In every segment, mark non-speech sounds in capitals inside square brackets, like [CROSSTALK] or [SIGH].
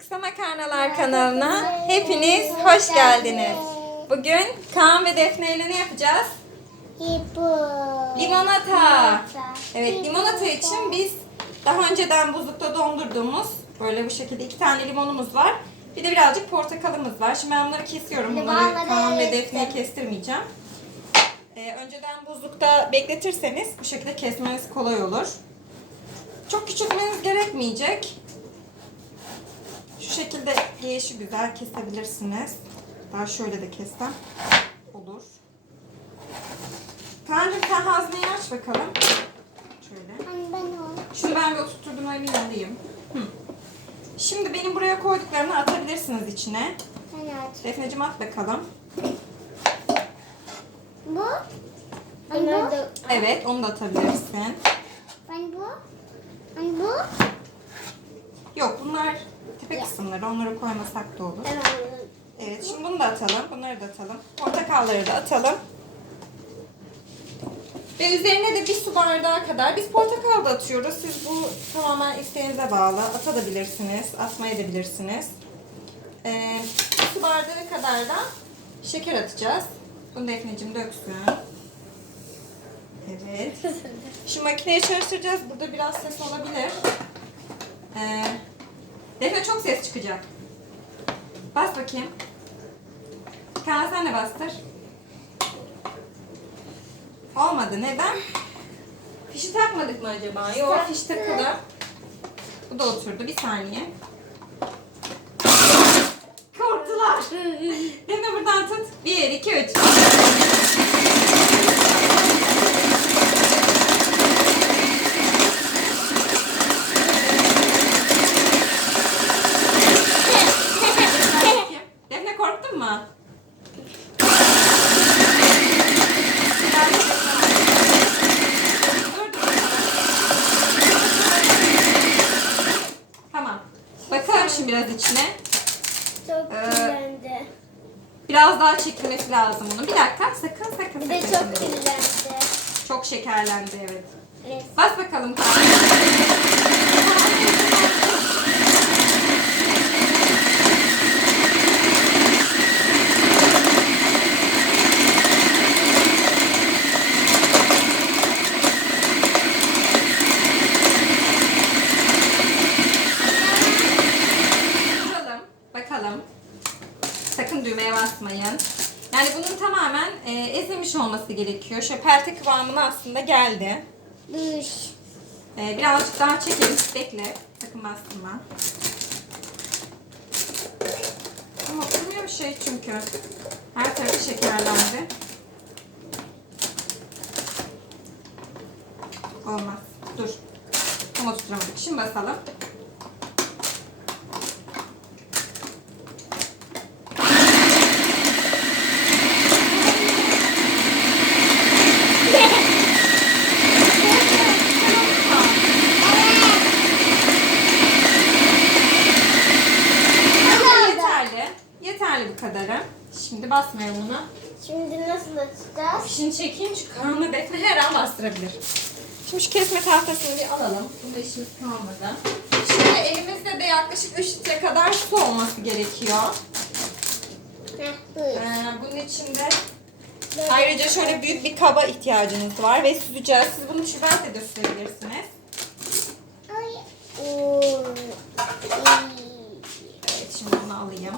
Kısa Makarnalar kanalına hepiniz hoş geldiniz. Bugün Kaan ve Defne ile ne yapacağız? Limonata. Evet limonata için biz daha önceden buzlukta dondurduğumuz böyle bu şekilde iki tane limonumuz var. Bir de birazcık portakalımız var. Şimdi ben bunları kesiyorum. Bunları Kaan ve. Defne'ye kestirmeyeceğim. Ee, önceden buzlukta bekletirseniz bu şekilde kesmeniz kolay olur. Çok küçültmeniz gerekmeyecek. Şu şekilde gelişi güzel kesebilirsiniz. Daha şöyle de kessem olur. Kaan'cığım sen hazneyi aç bakalım. Şöyle. Şunu ben bir oturtturduğuma emin olayım. Hı. Şimdi benim buraya koyduklarımı atabilirsiniz içine. Defneciğim at bakalım. Bu? Ben bu? Evet onu da atabilirsin. Ben bu? Ben bu? Yok bunlar tepe kısımları. Onları koymasak da olur. Evet şimdi bunu da atalım. Bunları da atalım. Portakalları da atalım. Ve üzerine de bir su bardağı kadar biz portakal da atıyoruz. Siz bu tamamen isteğinize bağlı. Atabilirsiniz, atmayabilirsiniz. Ee, bir su bardağı kadar da şeker atacağız. Bunu da Efe'cim döksün. Evet. [LAUGHS] Şimdi makineyi çalıştıracağız. Burada biraz ses olabilir. Ee, Defne çok ses çıkacak. Bas bakayım. Kaan sen de bastır. Olmadı. Neden? Fişi takmadık mı acaba? Yok fiş takılı. Bu da oturdu. Bir saniye. Korktular. [LAUGHS] Defne buradan tut. Bir, iki, üç. Defne Tamam. Bakalım şimdi biraz içine. Çok Ee, kirlendi. Biraz daha çekilmesi lazım bunun. Bir dakika. Sakın sakın sakın. çok kirlendi. Çok şekerlendi evet. Evet. Bas. Bakalım, bakalım. Sakın düğmeye basmayın. Yani bunun tamamen e, ezilmiş olması gerekiyor. Şöyle perte kıvamına aslında geldi. Duş. Ee, birazcık daha çekelim. Bekle. Sakın bastırma. Ama oturmuyor bir şey çünkü. Her tarafı şekerlendi. Olmaz. Dur. Tam oturtamadık. Şimdi basalım. Yeterli. Yeterli bu kadarı. Şimdi basmayalım buna. Şimdi nasıl Fişini çekeyim çünkü karanlığı Defne her an bastırabilir. Şimdi şu kesme tahtasını bir alalım. Bunda işimiz kalmadı. Şimdi elimizde de yaklaşık 3 litre kadar su olması gerekiyor. Ee, bunun içinde ayrıca şöyle büyük bir kaba ihtiyacınız var ve süzeceğiz. Siz bunu çikolata de. Oo. Evet şimdi bunu alayım.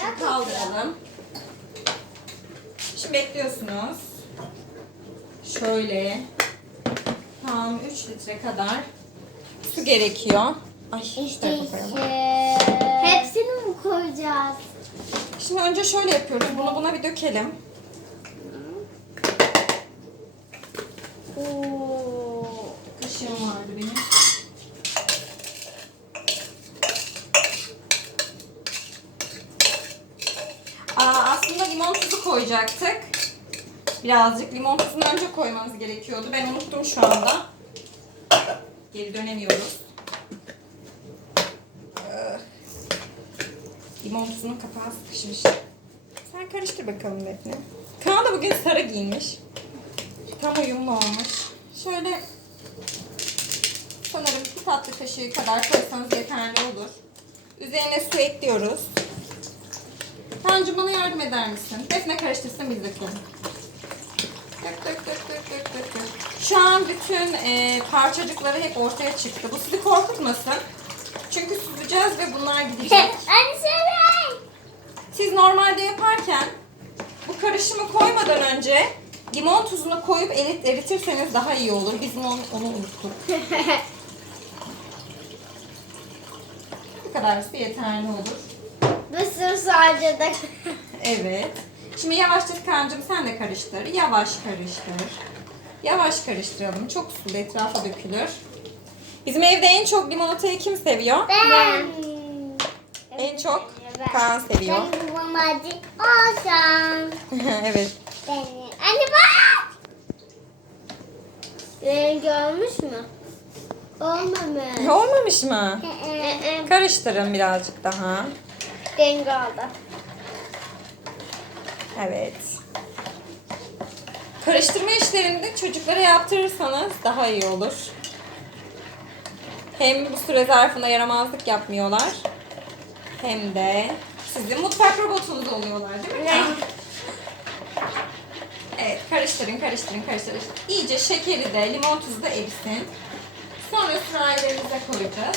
Şimdi kaldıralım. Şimdi bekliyorsunuz. Şöyle. Tam 3 litre kadar su gerekiyor. Ay şu tarafa koyalım. Hepsini mi koyacağız? Şimdi önce şöyle yapıyoruz. Bunu buna bir dökelim. Oo. Kaşığım vardı benim. Aa, aslında limon tuzu koyacaktık. Birazcık limon tuzunu önce koymamız gerekiyordu. Ben unuttum şu anda. Geri dönemiyoruz. Ee, Limon tuzunun kapağı sıkışmış. Sen karıştır bakalım Defne. Kaan da bugün sarı giymiş. Tam uyumlu olmuş. Şöyle sanırım bir tatlı kaşığı kadar koysanız yeterli olur. Üzerine su ekliyoruz. Kancım bana yardım eder misin? Defne karıştırsın biz dökelim. Dök dök dök dök dök dök dök. Şu an bütün e, parçacıkları hep ortaya çıktı. Bu sizi korkutmasın. Çünkü süzeceğiz ve bunlar gidecek. Anne söyle. Siz normalde yaparken bu karışımı koymadan önce limon tuzunu koyup erit, eritirseniz daha iyi olur. Biz onu, onu unuttuk. [LAUGHS] Bu kadarsı yeterli olur. Bir sürü sadece de. Evet. Şimdi yavaşça kancım sen de karıştır. Yavaş karıştır. Yavaş karıştıralım. Çok sulu etrafa dökülür. Bizim evde en çok limonatayı kim seviyor? Ben. En çok Kaan seviyor. Ben babacık olsam. [LAUGHS] evet. Beni. Anne bak. Rengi olmuş mu? Olmamış. Olmamış mı? Karıştırın birazcık daha. Oldu. Evet. Karıştırma işlerini çocuklara yaptırırsanız daha iyi olur. Hem bu süre zarfında yaramazlık yapmıyorlar. Hem de sizin mutfak robotunuz oluyorlar değil mi? Ne? Evet karıştırın karıştırın karıştırın. İyice şekeri de limon tuzu da erisin. Sonra sürahilerimize koyacağız.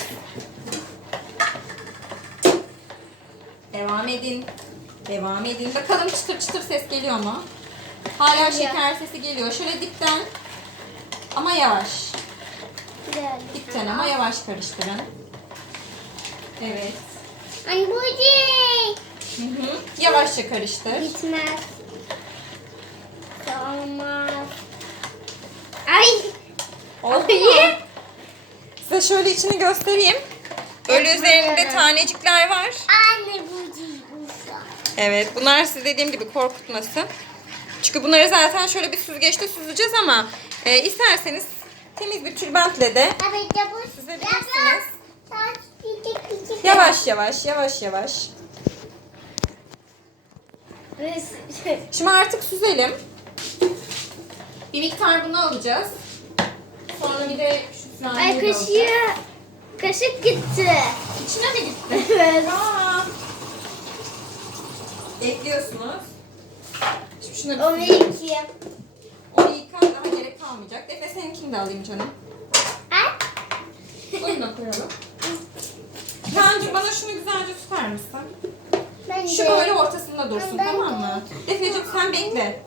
Devam edin. Devam edin. Bakalım çıtır çıtır ses geliyor mu? Hala şeker sesi geliyor. Şöyle dipten ama yavaş. Dipten ama yavaş karıştırın. Evet. Anne bu değil. Hı hı. Yavaşça karıştır. Bitmez. Olmaz. Ay. Oldu mu? Ay. Size şöyle içini göstereyim. Evet, üzerinde tanecikler var. Anne bu değil. Bu da. Evet bunlar size dediğim gibi korkutmasın. Çünkü bunları zaten şöyle bir süzgeçte süzeceğiz ama e, isterseniz temiz bir tülbentle de süzebilirsiniz. Yavaş yavaş yavaş yavaş. [LAUGHS] Şimdi artık süzelim. Bir miktar bunu alacağız. Sonra bir de şu Ay kaşığı. Kaşık gitti. İçine mi gitti? [LAUGHS] Evet. Tamam. Ekliyorsunuz. Şimdi şuna Onu yıkayayım. Onu yıkan daha gerek kalmayacak. Defne seninkini de alayım canım. Ay. Onu da koyalım. Kaan'cığım bana şunu güzelce tutar mısın? Ben Şu de. böyle ortasında dursun Ben tamam mı? Defneciğim sen bekle.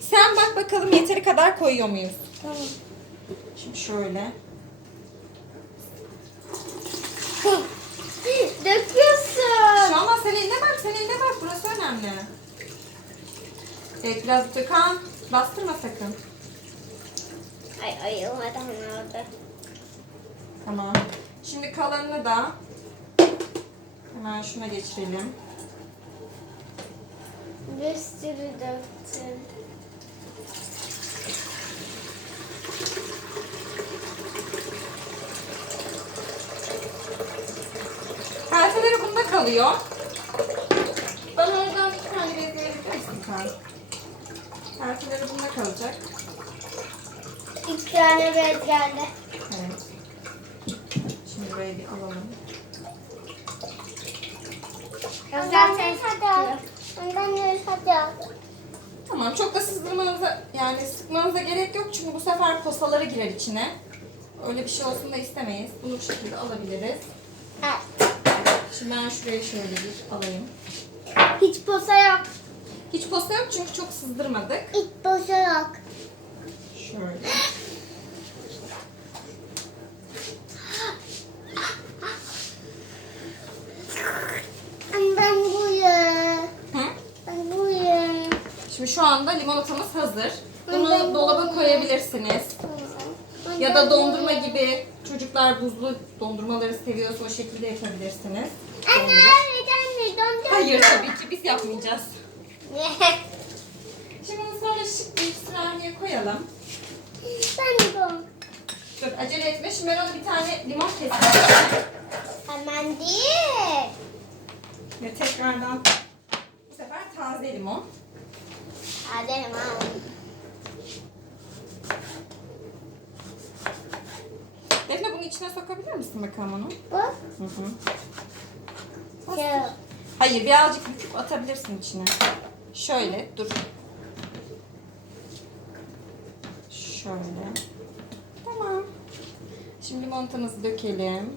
Sen bak bakalım yeteri kadar koyuyor muyuz? Tamam. Şimdi şöyle. Döküyorsun. Sen eline bak, sen eline bak. Burası önemli. Evet biraz tıkan. Bastırma sakın. Ay ayılmadan oldu. Tamam. Şimdi kalanını da hemen şuna geçirelim. Bir sürü döktüm. Pelteleri bunda kalıyor. Bana oradan bir tane bez Kaan? Pelteleri bunda kalacak. İki tane bez geldi. Evet. Şimdi burayı bir alalım. Zaten sıkıyor. Ondan ne hadi. Tamam çok da sızdırmanıza yani sıkmanıza gerek yok çünkü bu sefer posaları girer içine. Öyle bir şey olsun da istemeyiz. Bunu bu şekilde alabiliriz. Şimdi ben şuraya şöyle bir alayım. Hiç posa yok. Hiç posa yok çünkü çok sızdırmadık. Hiç posa yok. Şöyle. Ben buyum. Hı? Ben buyum. Şimdi şu anda limonatamız hazır. Ben Bunu dolaba koyabilirsiniz. Ya da dondurma gibi çocuklar buzlu dondurmaları seviyorsa o şekilde yapabilirsiniz. Anne evet anne dondurma. Hayır tabii ki biz yapmayacağız. [LAUGHS] Şimdi bunu sonra şık bir sürahiye koyalım. ben de Dur acele etme. Şimdi ben ona bir tane limon keseceğim. Hemen değil. Ve tekrardan bu sefer taze limon. Hadi hemen. Defne bunu içine sokabilir misin bakalım onu? Bu. Hı hı. Şu. Hayır birazcık büküp atabilirsin içine. Şöyle dur. Şöyle. Tamam. Şimdi limonatamızı dökelim.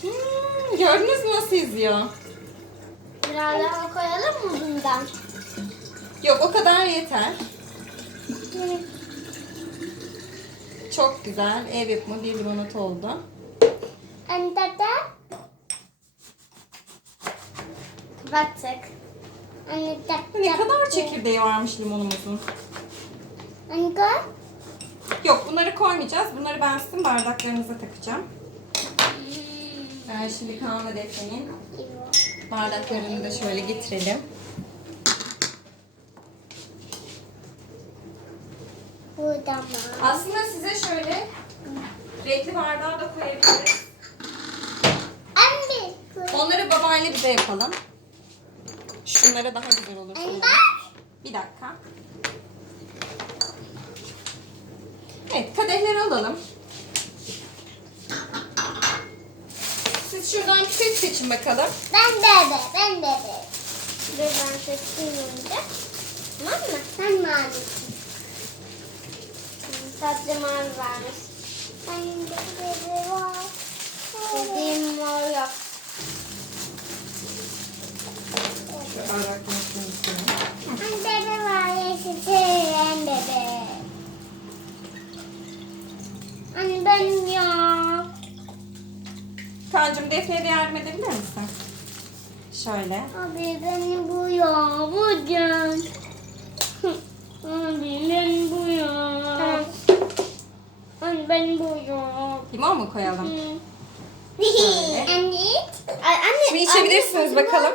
Hmm, gördünüz mü nasıl izliyor? Biraz daha koyalım mı bundan? Yok o kadar yeter. Çok güzel. Ev yapımı bir limonata oldu. Anne dada. Kapattık. Anne dada. Ne kadar çekirdeği varmış limonumuzun. Anne koy. Yok bunları koymayacağız. Bunları ben sizin bardaklarınıza takacağım. Ben şimdi Kaan'la Defne'nin bardaklarını da şöyle getirelim. Burada mı? Aslında size şöyle renkli bardağı da koyabiliriz. Anne koy. Onları babayla bize yapalım. Şunlara daha güzel olur. Sanırım. Bir dakika. Evet kadehleri alalım. Siz şuradan bir tek seçin bakalım. Ben de de, ben de de. Dur ben seçeyim önce. Tamam mı? Sen mavi. Sadece mavi varmış. Ben de de var. Dediğim mor yok. Ben de var. Anne ben yok. Kaan'cığım Defne'ye de yardım edebilir misin? Şöyle. Abi beni bu ya, can. Abi ben bu ya. Abi ben bu ya. Limon mu koyalım? Anne. Anne. Şimdi içebilirsiniz bakalım.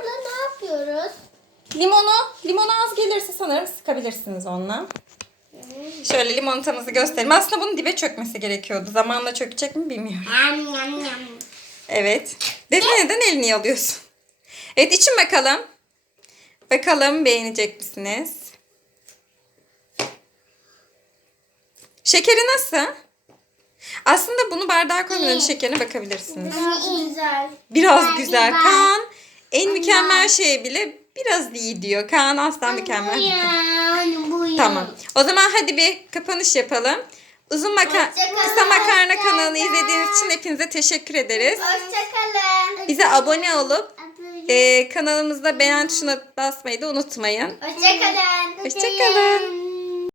Yapıyoruz? Limonu, limon az gelirse sanırım sıkabilirsiniz onunla. Şöyle limonatamızı gösterelim. Aslında bunun dibe çökmesi gerekiyordu. Zamanla çökecek mi bilmiyorum. Yam yam yam. Evet. Defne neden elini yalıyorsun? Evet için bakalım. Bakalım beğenecek misiniz? Şekeri nasıl? Aslında bunu bardağa koymadan şekerine bakabilirsiniz. Biraz güzel. Biraz güzel. Kaan en mükemmel şey bile biraz iyi diyor. Kaan asla mükemmel. bu ya. Tamam. O zaman hadi bir kapanış yapalım. Uzun maka kısa makarna kanalını izlediğiniz için hepinize teşekkür ederiz. Hoşçakalın. Bize abone olup Hoşçakalın. e, kanalımızda beğen tuşuna basmayı da unutmayın. Hoşçakalın. Hoşça kalın.